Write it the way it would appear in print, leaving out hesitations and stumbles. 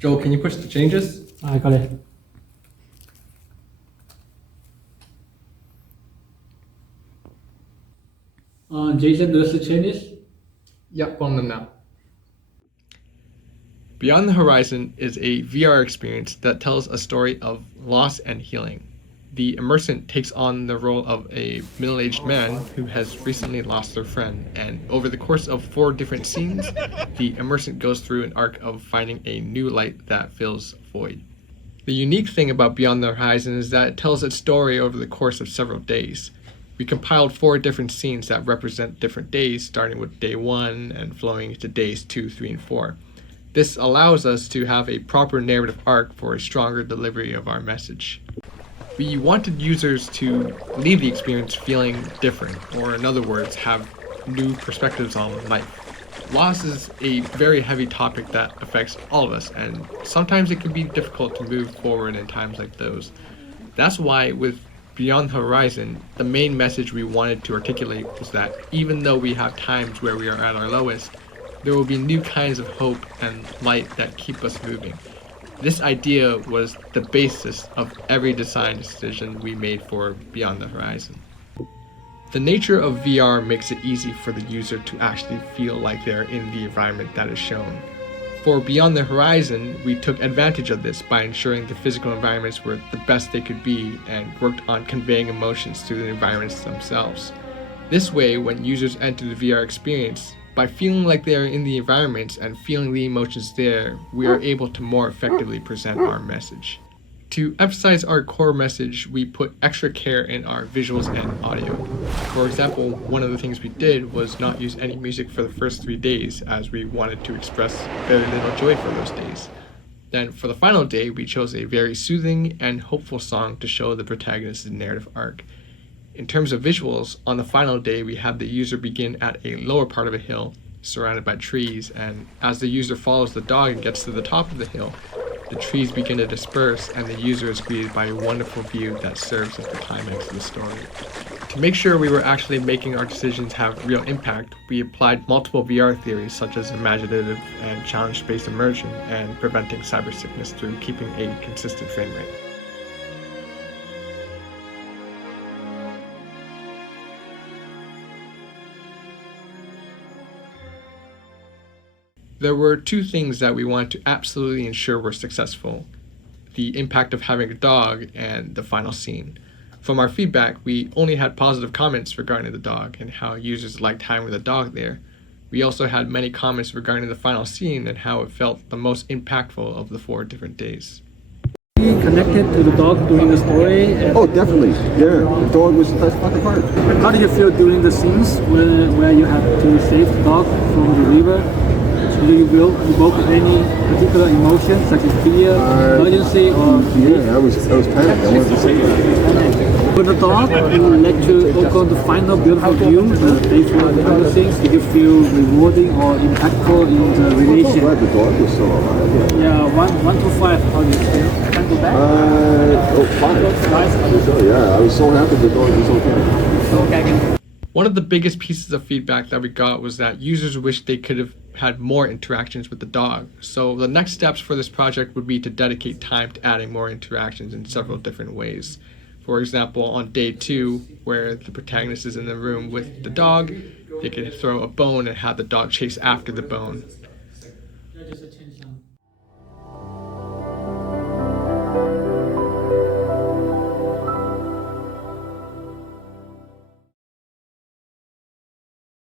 Joel, can you push the changes? I got it. Jason, does the changes? Yep, on them now. Beyond the Horizon is a VR experience that tells a story of loss and healing. The immersant takes on the role of a middle-aged man who has recently lost their friend, and over the course of 4 different scenes, the immersant goes through an arc of finding a new light that fills a void. The unique thing about Beyond the Horizon is that it tells its story over the course of several days. We compiled 4 different scenes that represent different days, starting with day 1 and flowing into days 2, 3, and 4. This allows us to have a proper narrative arc for a stronger delivery of our message. We wanted users to leave the experience feeling different, or in other words, have new perspectives on life. Loss is a very heavy topic that affects all of us, and sometimes it can be difficult to move forward in times like those. That's why with Beyond the Horizon, the main message we wanted to articulate was that even though we have times where we are at our lowest, there will be new kinds of hope and light that keep us moving. This idea was the basis of every design decision we made for Beyond the Horizon. The nature of VR makes it easy for the user to actually feel like they're in the environment that is shown. For Beyond the Horizon, we took advantage of this by ensuring the physical environments were the best they could be and worked on conveying emotions through the environments themselves. This way, when users enter the VR experience, by feeling like they are in the environments and feeling the emotions there, we are able to more effectively present our message. To emphasize our core message, we put extra care in our visuals and audio. For example, one of the things we did was not use any music for the first 3 days, as we wanted to express very little joy for those days. Then for the final day, we chose a very soothing and hopeful song to show the protagonist's narrative arc. In terms of visuals, on the final day we had the user begin at a lower part of a hill, surrounded by trees, and as the user follows the dog and gets to the top of the hill, the trees begin to disperse and the user is greeted by a wonderful view that serves as the climax of the story. To make sure we were actually making our decisions have real impact, we applied multiple VR theories such as imaginative and challenge-based immersion and preventing cyber sickness through keeping a consistent frame rate. There were 2 things that we wanted to absolutely ensure were successful: the impact of having a dog and the final scene. From our feedback, we only had positive comments regarding the dog and how users liked having the dog there. We also had many comments regarding the final scene and how it felt the most impactful of the 4 different days. Connected to the dog during the story. Oh, definitely. Yeah, the dog was the best fucking part. How did you feel during the scenes where you had to save the dog from the river? Do you evoke any particular emotion, such as fear, urgency, or Yeah, I was panicked. I wanted to say that. with the dog, you let you look on the final beautiful view, the playful and other things? Did you feel rewarding or impactful in the I'm so relation? glad the dog was still alive. Yeah, one to 5, how do you feel? Can go back? 5. So, yeah, I was so happy the dog was okay. One of the biggest pieces of feedback that we got was that users wished they could have had more interactions with the dog. So the next steps for this project would be to dedicate time to adding more interactions in several different ways. For example, on day 2, where the protagonist is in the room with the dog, they could throw a bone and have the dog chase after the bone.